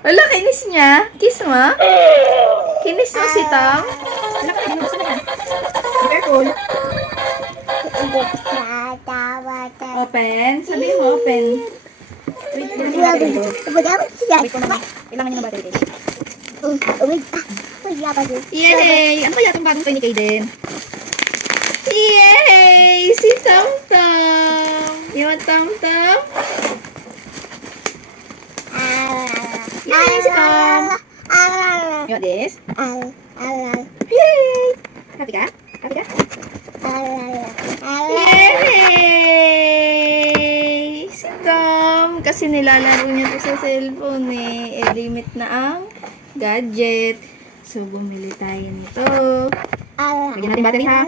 Wala, kinis niya. Kiss mo? Kinis mo si Tom? Wala ka, hindi mo na. Be careful. Open. Sabi mo, open. Wait, kailangan yung battery ko. Wait ko naman. Kailangan yung battery ko. Yay! Ano kaya itong bagong toy ni Kaden? Yay! Si Tom Tom! You want Tom Tom? Yay! Si Tom! You want this? Yay! Happy ka? Happy ka? Yay! Si Tom! Kasi nilalaro niya to sa cellphone eh. Limit na ang gadget. So, bumili tayo nito. Lagyan natin battery ha.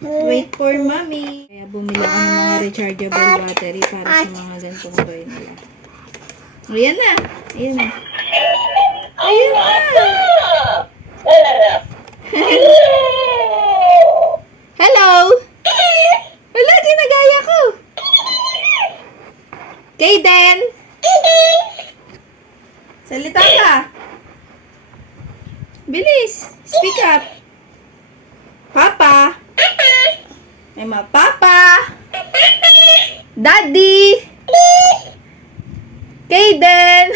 Wait for mommy. Kaya bumili ako ng mga rechargeable battery para sa mga ganitong toy nila. Ayan na. Ayan na. Ayan na. Hello? Wala, ginagaya ko. Kaden? Salita ka. Bilis. Speak up. Papa. Ay ma, Papa. Daddy. Kaden.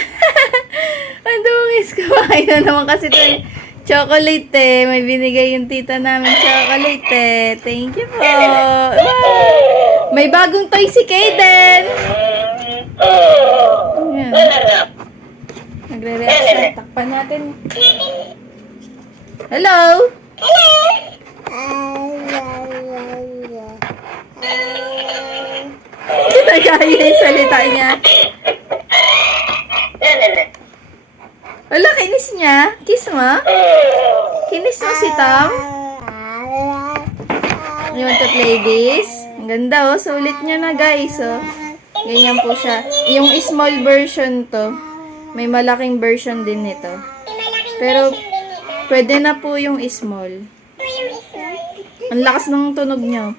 Ang dungis ko. Ay na naman kasi ito chocolate eh. May binigay yung tita namin chocolate eh. Thank you po. Wow. May bagong toy si Kaden. Ayan. Nagre-react siya. Takpan natin. Hello? Nagaya yung salita niya. Wala, kinis niya. Kiss mo? Kinis mo si Tom? You want to play this? Ang ganda oh. Sulit niya na guys oh. Ganyan po siya. Yung small version to. May malaking version din nito. Pero pwede na po yung small. Ang lakas ng tunog niyo.